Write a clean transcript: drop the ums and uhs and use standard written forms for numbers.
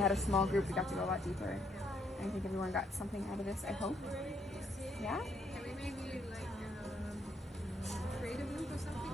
had a small group. We got to go a lot deeper. I think everyone got something out of this, I hope. Yeah? Can we maybe like create a group or something?